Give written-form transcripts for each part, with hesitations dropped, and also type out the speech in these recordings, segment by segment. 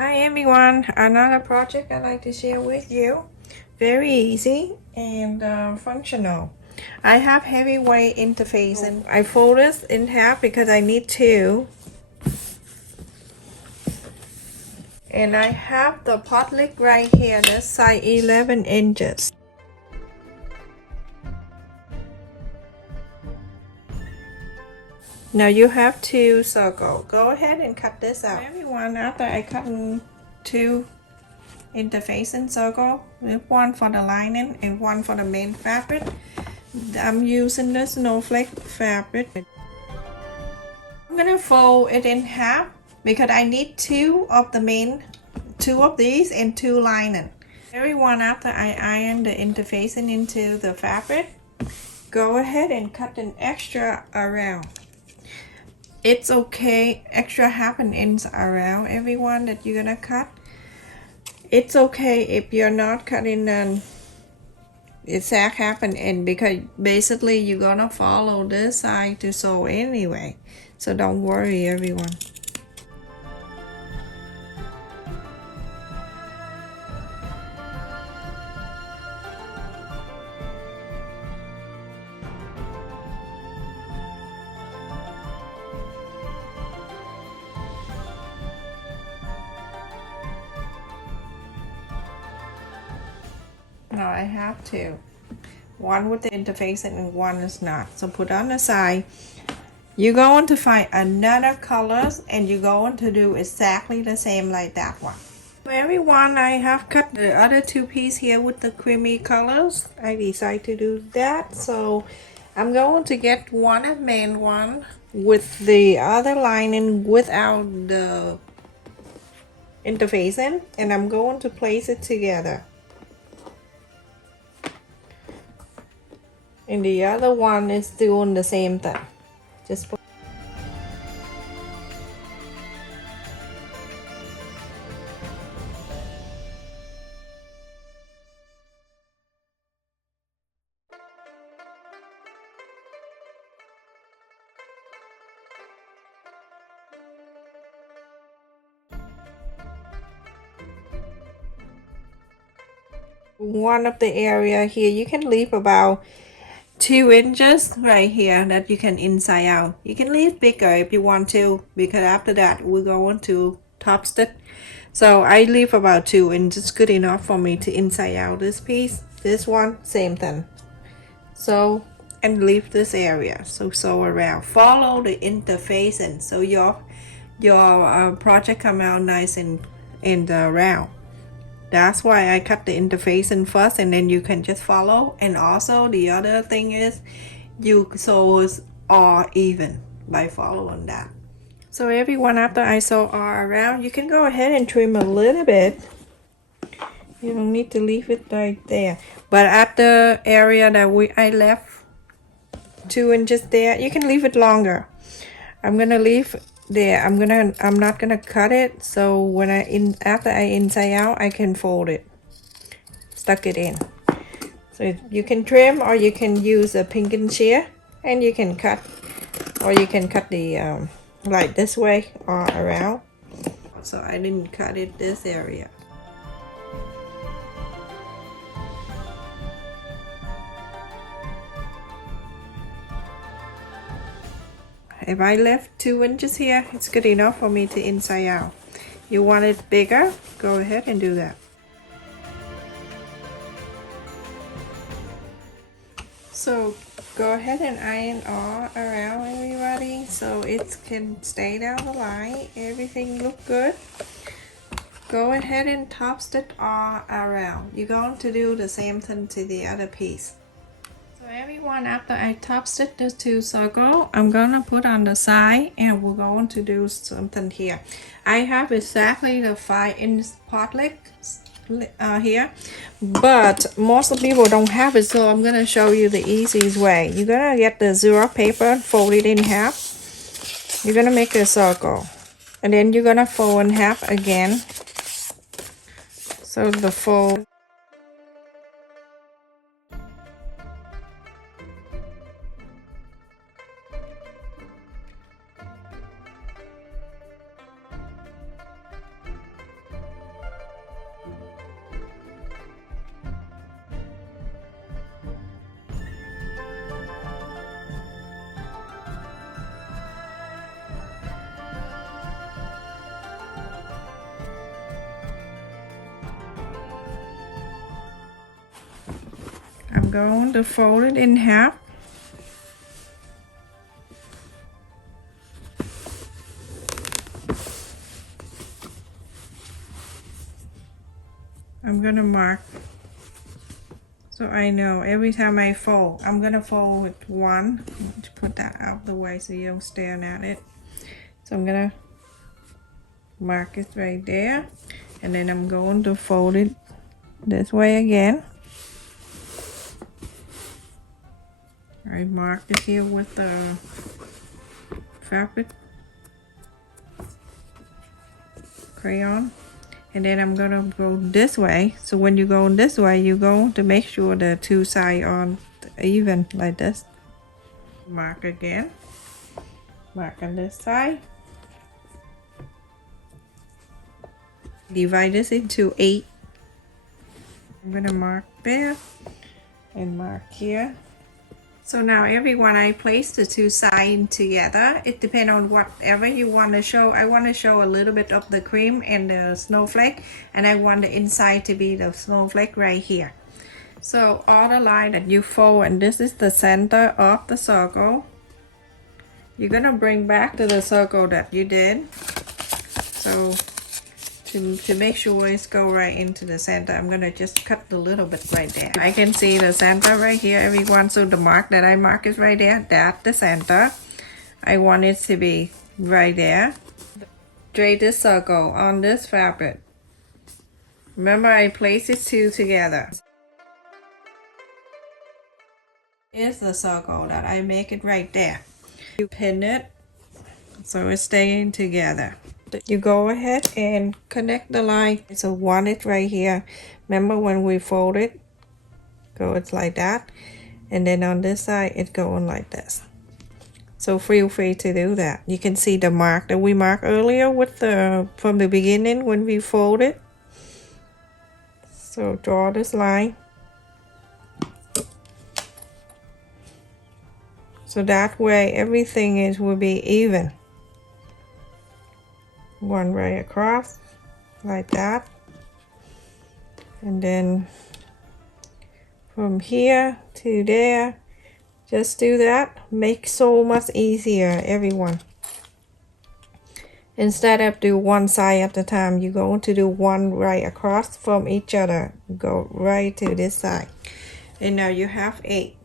Hi everyone, another project I'd like to share with you. Very easy and functional. I have heavyweight interface and I fold this in half because I need two. And I have the pot lick right here, that's size 11 inches. Now you have two circles. Go ahead and cut this out. Everyone, after I cut two interfacing circle, with one for the lining and one for the main fabric, I'm using the snowflake fabric. I'm gonna fold it in half because I need two of these and two lining. Everyone, after I iron the interfacing into the fabric, go ahead and cut an extra around. It's okay, extra half an inch around everyone that you're gonna cut. It's okay if you're not cutting an exact half an inch because basically you're gonna follow this side to sew anyway. So don't worry everyone. Now I have two. One with the interfacing and one is not. So put on the side. You're going to find another colors and you're going to do exactly the same like that one. For everyone, I have cut the other two pieces here with the creamy colors. I decided to do that. So I'm going to get one main one with the other lining without the interfacing, and I'm going to place it together. And the other one is doing the same thing. Just put one of the area here. You can leave about 2 inches right here that you can inside out. You can leave bigger if you want to, because after that we're going to top stitch. So I leave about 2 inches, good enough for me to inside out this piece. This one, same thing. So, and leave this area. So sew around. Follow the interfacing so your project come out nice and round. That's why I cut the interfacing first, and then you can just follow. And also the other thing is you sew all even by following that. So everyone, after I sew all around, you can go ahead and trim a little bit. You don't need to leave it right there. But at the area that I left 2 inches there, you can leave it longer. I'm gonna leave there. I'm not gonna cut it, so when after I inside out, I can fold it, stuck it in. So you can trim, or you can use a pinking shear, and you can cut, or you can cut the like this way or around. So I didn't cut it this area. If I left 2 inches here, it's good enough for me to inside out. You want it bigger, go ahead and do that. So go ahead and iron all around everybody so it can stay down the line. Everything look good. Go ahead and top stitch all around. You're going to do the same thing to the other piece. So everyone, after I top stitch this two circle, I'm gonna put on the side and we're going to do something here. I have exactly the 5-inch pot lick here, but most of people don't have it, so I'm gonna show you the easiest way. You're gonna get the Xerox paper, fold it in half. You're gonna make a circle, and then you're gonna fold in half again. So the fold. I'm going to fold it in half. I'm gonna mark so I know every time I fold. I'm gonna fold with one. Let's put that out the way so you don't stare at it. So I'm gonna mark it right there, and then I'm going to fold it this way again. I marked it here with the fabric crayon, and then I'm gonna go this way. So when you go this way, you go to make sure the two sides are even like this. Mark again, mark on this side, divide this into 8. I'm gonna mark there and mark here. So now everyone, I place the two sides together. It depends on whatever you want to show. I want to show a little bit of the cream and the snowflake, and I want the inside to be the snowflake right here. So all the line that you fold, and this is the center of the circle, you're gonna bring back to the circle that you did. So to make sure it's go right into the center, I'm gonna just cut a little bit right there. I can see the center right here, everyone. So the mark that I mark is right there. That's the center. I want it to be right there. Drape this circle on this fabric. Remember, I place it two together. Here's the circle that I make it right there. You pin it so it's staying together. You go ahead and connect the line. So one is right here. Remember when we fold it, it's like that, and then on this side it's going like this. So feel free to do that. You can see the mark that we marked earlier with the from the beginning when we fold it. So draw this line. So that way everything will be even. One right across like that, and then from here to there, just do that. Make so much easier, everyone. Instead of do one side at a time, you're going to do one right across from each other. Go right to this side, and now you have 8.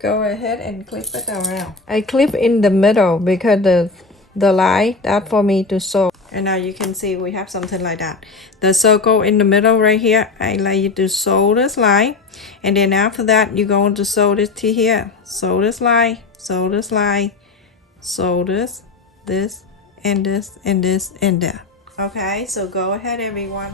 Go ahead and clip it around. I clip in the middle because the line that for me to sew. And now you can see we have something like that. The circle in the middle right here, I like you to sew this line, and then after that you're going to sew this to here. Sew this line, sew this line, sew this and this and this and that. Okay, so go ahead, everyone.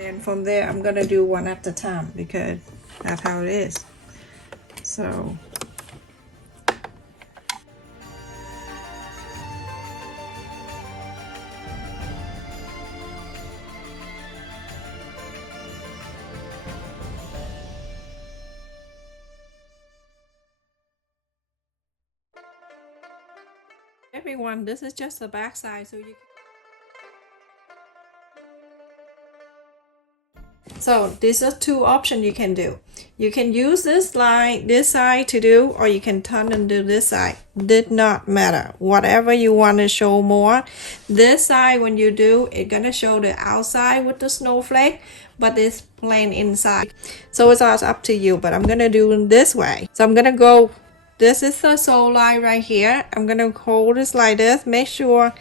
And from there I'm gonna do one at a time because that's how it is. So everyone, this is just the back side, so you So these are two options you can do. You can use this line, this side to do, or you can turn and do this side. Did not matter. Whatever you want to show more. This side, when you do, it's gonna show the outside with the snowflake, but it's plain inside. So it's all up to you, but I'm gonna do it this way. So I'm gonna go, this is the sew line right here. I'm gonna hold this like this, make sure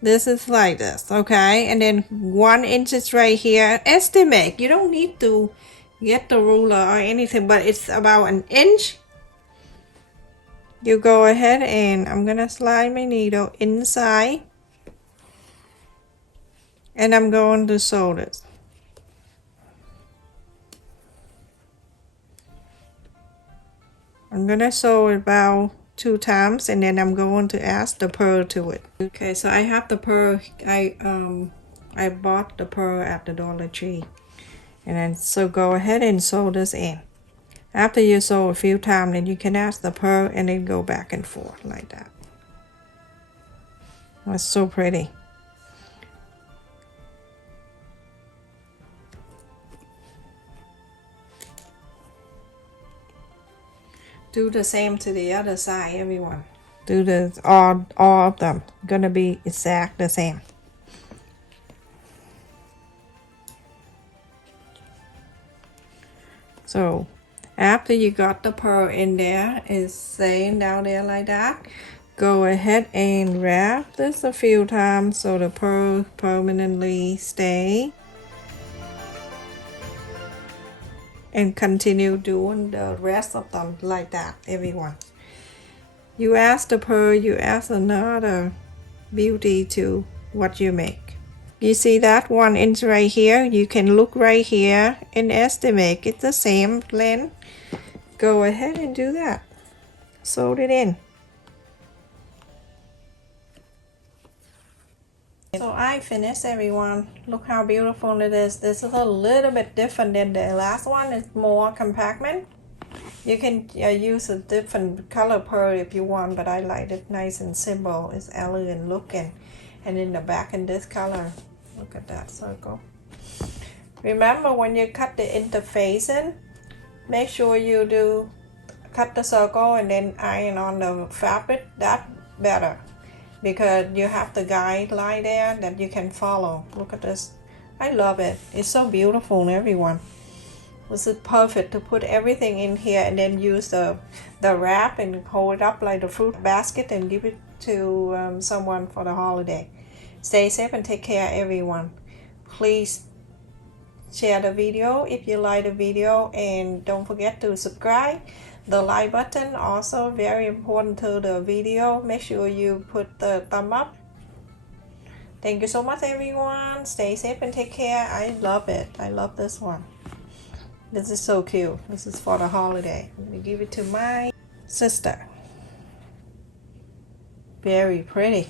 this is like this, okay? And then 1 inch is right here. Estimate. You don't need to get the ruler or anything, but it's about 1 inch. You go ahead and I'm gonna slide my needle inside, and I'm going to sew this. I'm gonna sew it about 2 times, and then I'm going to add the pearl to it. Okay, so I have the pearl. I bought the pearl at the Dollar Tree, and then so go ahead and sew this in. After you sew a few times, then you can add the pearl and then go back and forth like that. That's so pretty. Do the same to the other side, everyone. Do the all of them. Gonna be exact the same. So after you got the pearl in there, it's staying down there like that. Go ahead and wrap this a few times so the pearl permanently stay. And continue doing the rest of them like that, everyone. You add the pearl, you add another beauty to what you make. You see that one inch right here? You can look right here and estimate it's the same length. Go ahead and do that. Sew it in. So I finished, everyone. Look how beautiful it is. This is a little bit different than the last one. It's more compartment. You can use a different color pearl if you want, but I like it nice and simple. It's elegant looking. And in the back in this color. Look at that circle. Remember, when you cut the interface in, make sure you do cut the circle and then iron on the fabric. That's better, because you have the guideline there that you can follow. Look at this. I love it. It's so beautiful, everyone. This is perfect to put everything in here and then use the wrap and hold it up like the fruit basket and give it to someone for the holiday. Stay safe and take care, everyone. Please share the video if you like the video, and don't forget to subscribe. The like button also very important to the video. Make sure you put the thumb up. Thank you so much, everyone. Stay safe and take care. I love it. I love this one. This is so cute. This is for the holiday. I'm gonna give it to my sister. Very pretty.